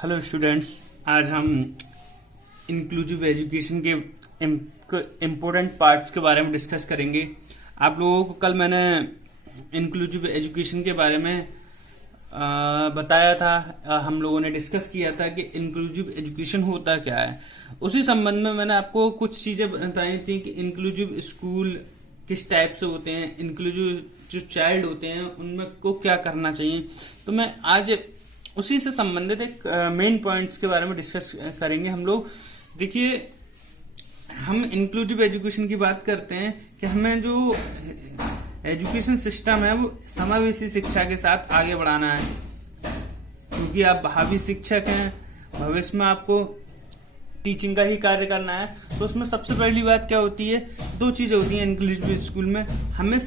Hello students, आज हम inclusive education के इम्पोर्टेंट पार्ट्स के बारे में डिस्कस करेंगे। आप लोगों को कल मैंने इंक्लूसिव एजुकेशन के बारे में बताया था, हम लोगों ने डिस्कस किया था कि इंक्लूसिव एजुकेशन होता क्या है। उसी संबंध में मैंने आपको कुछ चीजें बताई थी कि इंक्लूसिव स्कूल किस टाइप से होते हैं, इंक्लूसिव जो चाइल्ड होते हैं उनमें को क्या करना चाहिए। तो मैं आज उसी से संबंधित एक मेन पॉइंट्स के बारे में डिस्कस करेंगे हम लोग। देखिए, हम इंक्लूसिव एजुकेशन की बात करते हैं कि हमें जो एजुकेशन सिस्टम है वो समावेशी शिक्षा के साथ आगे बढ़ाना है, क्योंकि आप भावी शिक्षक हैं, भविष्य में आपको टीचिंग का ही कार्य करना है। तो उसमें सबसे पहली बात क्या होती है, दो चीजें होती हैं इंक्लूसिव स्कूल में। हमें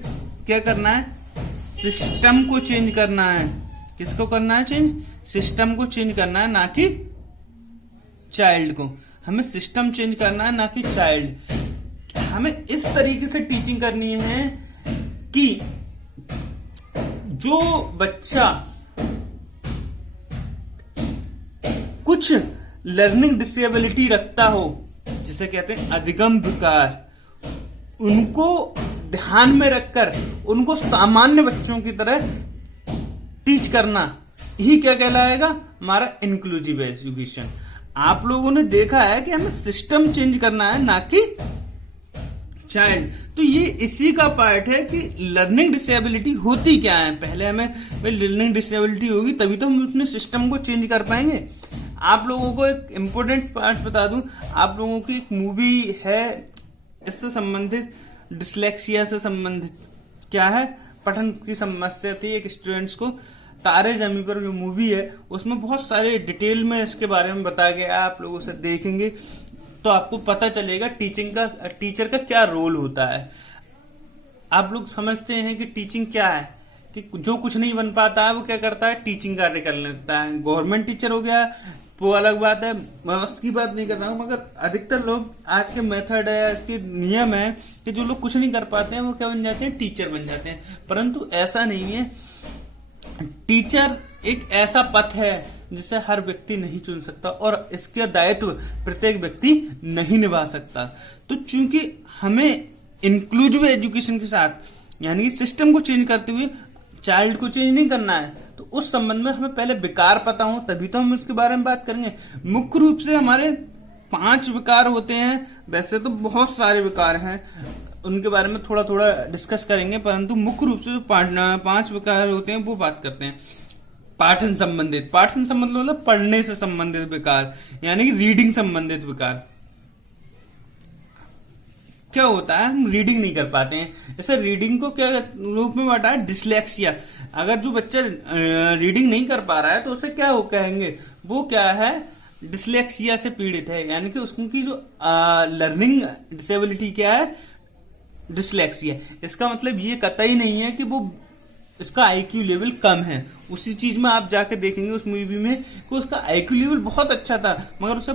क्या करना है, सिस्टम को चेंज करना है। किसको करना है चेंज? सिस्टम को चेंज करना है, ना कि चाइल्ड को। हमें सिस्टम चेंज करना है, ना कि चाइल्ड। हमें इस तरीके से टीचिंग करनी है कि जो बच्चा कुछ लर्निंग डिसेबिलिटी रखता हो, जिसे कहते हैं अधिगम विकार, उनको ध्यान में रखकर उनको सामान्य बच्चों की तरह टीच करना ही क्या कहलाएगा, हमारा इंक्लूसिव एजुकेशन। आप लोगों ने देखा है कि हमें सिस्टम चेंज करना है, ना कि चाइल्ड। तो ये इसी का पार्ट है कि लर्निंग डिसेबिलिटी होती क्या है। पहले हमें लर्निंग डिसेबिलिटी होगी तभी तो हम अपने सिस्टम को चेंज कर पाएंगे। आप लोगों को एक इम्पोर्टेंट पार्ट बता दूं, आप लोगों की एक मूवी है इससे संबंधित, डिसलेक्सिया से संबंधित। क्या है, पठन की समस्या थी एक स्टूडेंट्स को। तारे जमीन पर जो मूवी है उसमें बहुत सारे डिटेल में इसके बारे में बताया गया। आप लोगों से देखेंगे तो आपको पता चलेगा टीचर का क्या रोल होता है। आप लोग समझते हैं कि टीचिंग क्या है, कि जो कुछ नहीं बन पाता है वो क्या करता है, टीचिंग कार्य कर लेता है। गवर्नमेंट टीचर हो गया वो अलग बात है, मैं उसकी बात नहीं कर रहा हूं, मगर अधिकतर लोग आज के मेथड है, के नियम है कि जो लोग कुछ नहीं कर पाते हैं वो क्या बन जाते हैं, टीचर बन जाते हैं। परंतु ऐसा नहीं है। टीचर एक ऐसा पथ है जिसे हर व्यक्ति नहीं चुन सकता और इसका दायित्व प्रत्येक व्यक्ति नहीं निभा सकता। तो चूंकि हमें इंक्लूसिव एजुकेशन के साथ यानी कि सिस्टम को चेंज करते हुए चाइल्ड को चेंज नहीं करना है, तो उस संबंध में हमें पहले विकार पता हो तभी तो हम उसके बारे में बात करेंगे। मुख्य रूप से हमारे 5 विकार होते हैं। वैसे तो बहुत सारे विकार हैं, उनके बारे में थोड़ा थोड़ा डिस्कस करेंगे, परंतु मुख्य रूप से जो 5 विकार होते हैं वो बात करते हैं। पाठन संबंधित मतलब पढ़ने से संबंधित विकार, यानी कि रीडिंग संबंधित विकार। क्या होता है, हम रीडिंग नहीं कर पाते हैं। जैसे रीडिंग को क्या रूप में बांटा है, डिसलेक्सिया। अगर जो बच्चा रीडिंग नहीं कर पा रहा है तो उसे क्या हो कहेंगे, वो क्या है, डिसलेक्सिया से पीड़ित है। यानी कि उसकी जो लर्निंग डिसेबिलिटी क्या है, डिसलेक्सिया। इसका मतलब ये कतई नहीं है कि वो इसका आईक्यू लेवल कम है। उसी चीज में आप जाके देखेंगे उस मूवी में कि उसका आईक्यू लेवल बहुत अच्छा था, मगर उसे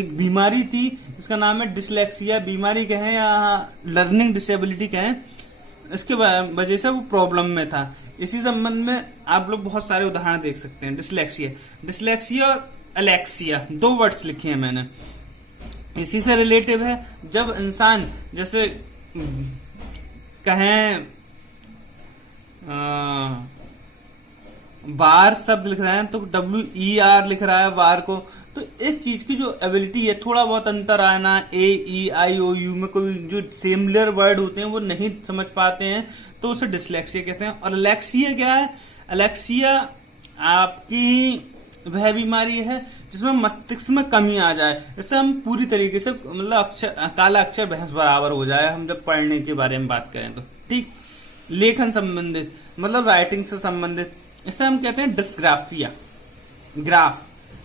एक बीमारी थी जिसका नाम है डिसलेक्सिया। बीमारी कहें या लर्निंग डिसेबिलिटी कहें, इसके वजह से वो प्रॉब्लम में था। इसी संबंध में आप लोग बहुत सारे उदाहरण देख सकते हैं। डिसलेक्सिया और एलेक्सिया, 2 वर्ड्स लिखे हैं मैंने, इसी से रिलेटिव है। जब इंसान जैसे कहें बार शब्द लिख रहे हैं तो WER लिख रहा है बार को, तो इस चीज की जो एबिलिटी है, थोड़ा बहुत अंतर आना, AEIOU में कोई जो सिमिलर वर्ड होते हैं वो नहीं समझ पाते हैं, तो उसे डिसलेक्सिया कहते हैं। और एलेक्सिया क्या है, एलेक्सिया आपकी वह बीमारी है जिसमें मस्तिष्क में कमी आ जाए, जिससे हम पूरी तरीके से मतलब काला अक्षर भैंस बराबर हो जाए, हम जब पढ़ने के बारे में बात करें तो। ठीक, लेखन संबंधित मतलब राइटिंग से संबंधित, इसे हम कहते हैं डिस्ग्राफिया।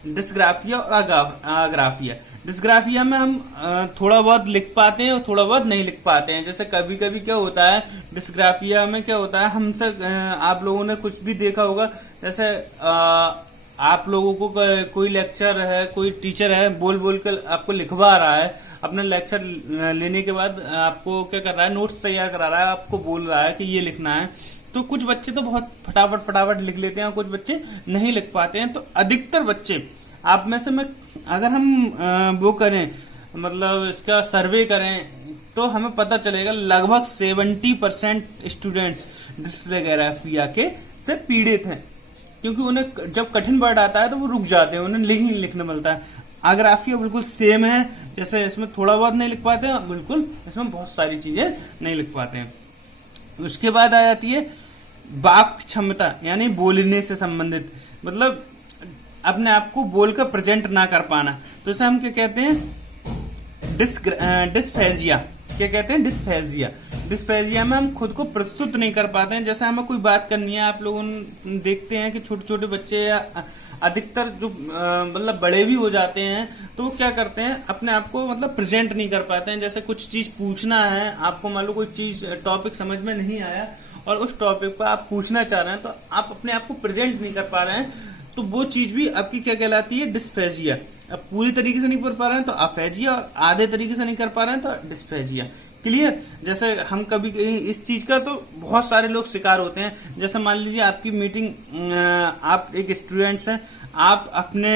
डिस्ग्राफिया और अग्राफिया। डिस्ग्राफिया में हम थोड़ा बहुत लिख पाते हैं और थोड़ा बहुत नहीं लिख पाते हैं। जैसे कभी कभी क्या होता है, डिस्ग्राफिया में क्या होता है, हमसे आप लोगों ने कुछ भी देखा होगा, जैसे आप लोगों को कोई लेक्चर है, कोई टीचर है बोल बोल कर आपको लिखवा रहा है, अपना लेक्चर लेने के बाद आपको क्या कर रहा है, नोट्स तैयार करा रहा है, आपको बोल रहा है कि ये लिखना है। तो कुछ बच्चे तो बहुत फटाफट लिख लेते हैं और कुछ बच्चे नहीं लिख पाते हैं। तो अधिकतर बच्चे आप में से मैं अगर हम वो करें मतलब इसका सर्वे करें तो हमें पता चलेगा लगभग 70% स्टूडेंट्स डिस्ग्राफिया के से पीड़ित हैं, क्योंकि उन्हें जब कठिन वर्ड आता है तो वो रुक जाते हैं, उन्हें नहीं लिखने मिलता है। आग्राफिया बिल्कुल सेम है, जैसे इसमें थोड़ा बहुत नहीं लिख पाते हैं, बिल्कुल इसमें बहुत सारी चीजें नहीं लिख पाते हैं। उसके बाद आ जाती है वाक् क्षमता, यानी बोलने से संबंधित, मतलब अपने आप को बोलकर प्रेजेंट ना कर पाना। तो इसे हम क्या कहते हैं, डिस्फेजिया। क्या कहते हैं, डिस्फेजिया। डिस्फेजिया में हम खुद को प्रस्तुत नहीं कर पाते हैं। जैसे हमें कोई बात करनी है, आप लोग देखते हैं कि छोटे छोटे बच्चे या अधिकतर जो मतलब बड़े भी हो जाते हैं तो वो क्या करते हैं, अपने आप को मतलब प्रेजेंट नहीं कर पाते हैं। जैसे कुछ चीज पूछना है आपको, मान लो कोई चीज टॉपिक समझ में नहीं आया और उस टॉपिक पर आप पूछना चाह रहे हैं तो आप अपने आप को प्रेजेंट नहीं कर पा रहे हैं, तो वो चीज भी आपकी क्या कहलाती है, डिस्फेजिया। अब पूरी तरीके से नहीं कर पा रहे हैं तो अफेजिया, और आधे तरीके से नहीं कर पा रहे हैं तो डिस्फेजिया। क्लियर। जैसे हम कभी इस चीज का तो बहुत सारे लोग शिकार होते हैं। जैसे मान लीजिए आपकी मीटिंग, आप एक स्टूडेंट्स हैं, आप अपने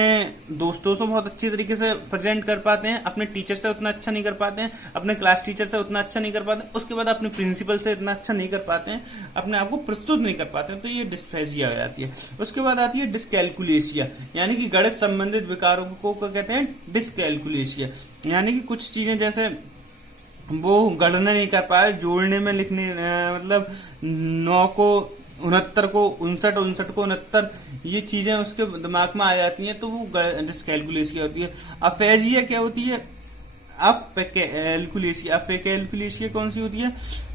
दोस्तों से बहुत अच्छी तरीके से प्रेजेंट कर पाते हैं, अपने टीचर से उतना अच्छा नहीं कर पाते हैं, अपने क्लास टीचर से उतना अच्छा नहीं कर पाते हैं, उसके बाद अपने प्रिंसिपल से इतना अच्छा नहीं कर पाते हैं, अपने आप को प्रस्तुत नहीं कर पाते हैं, तो ये डिस्फेजिया हो जाती है। उसके बाद आती है डिस्कैलकुलेशिया, यानी कि गणित संबंधित विकारों को कहते हैं डिस्कैलकुलेशिया। यानी कि कुछ चीजें जैसे वो गणना नहीं कर पाए, जोड़ने में लिखने मतलब 9 को 69 को 59, 59 को 69, ये चीजें उसके दिमाग में आ जाती हैं तो वो डिस्कैलकुलेशिया होती है। अफेजिया क्या होती है, अफेकैलकुलेशिया। अफेकैलकुलेशिया कौन सी होती है,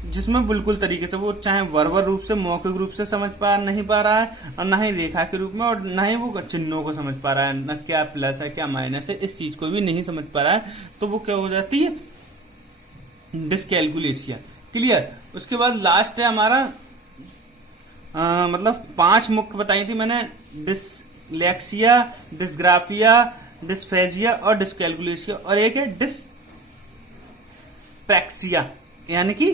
जिसमें बिल्कुल तरीके से वो चाहे वर्बल रूप से, मौखिक रूप से समझ नहीं पा रहा है, और न ही रेखा के रूप में, और न ही वो चिन्हों को समझ पा रहा है, न क्या प्लस है क्या माइनस है, इस चीज को भी नहीं समझ पा रहा है, तो वो क्या हो जाती है, डिस्कैलकुलेशिया। क्लियर। उसके बाद लास्ट है हमारा मतलब 5 मुख्य बताई थी मैंने, डिसलेक्सिया, डिस्ग्राफिया, डिस्फेजिया और डिस्कैलकुलेशिया, और एक है डिस्प्रैक्सिया। यानी कि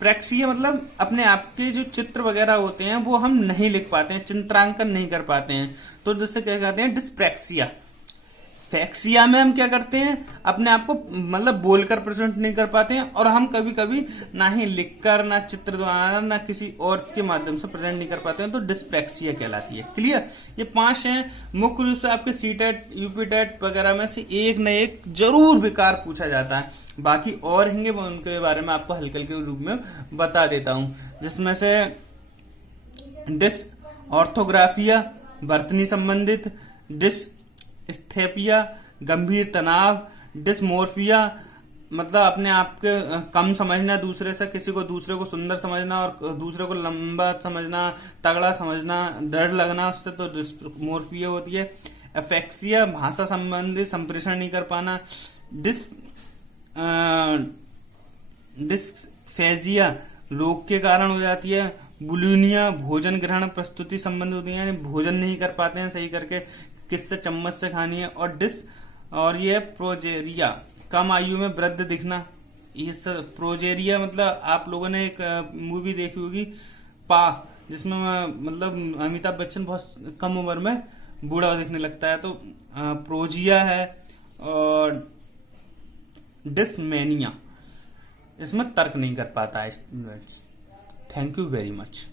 प्रैक्सिया मतलब अपने आप के जो चित्र वगैरह होते हैं वो हम नहीं लिख पाते हैं, चित्रांकन नहीं कर पाते हैं, तो जिससे क्या कहते हैं, डिस्प्रैक्सिया। फैक्सिया में हम क्या करते हैं, अपने आप को मतलब बोलकर प्रेजेंट नहीं कर पाते हैं, और हम कभी कभी ना ही लिखकर, ना चित्र द्वारा, ना किसी और के माध्यम से प्रेजेंट नहीं कर पाते हैं, तो डिस्प्रैक्सिया कहलाती है। क्लियर। ये 5 हैं मुख्य रूप से। आपके सीटेट, यूपीटेट वगैरह में से एक न एक जरूर विकार पूछा जाता है, बाकी और होंगे वो उनके बारे में आपको हल्के हल्के रूप में बता देता हूं, जिसमें से डिसऑर्थोग्राफिया, वर्तनी संबंधित, डिसस्थेपिया, गंभीर तनाव, डिसमोर्फिया मतलब अपने आप के कम समझना दूसरे से, किसी को दूसरे को सुंदर समझना और दूसरे को लंबा समझना, तगड़ा समझना, डर लगना, उससे तो डिसमोर्फिया होती है। एफेक्सिया, भाषा संबंधी संप्रेषण नहीं कर पाना। डिस्फेजिया रोग के कारण हो जाती है। बुलिमिया, भोजन ग्रहण प्रस्तुति संबंधी होती है, यानी भोजन नहीं कर पाते हैं सही करके, किससे चम्मच से खानी है। और ये प्रोजेरिया, कम आयु में वृद्ध दिखना। इस प्रोजेरिया मतलब आप लोगों ने एक मूवी देखी होगी पा, जिसमें मतलब अमिताभ बच्चन बहुत कम उम्र में बूढ़ा दिखने लगता है, तो प्रोजिया है। और डिसमेनिया, इसमें तर्क नहीं कर पाता है students. Thank you very much.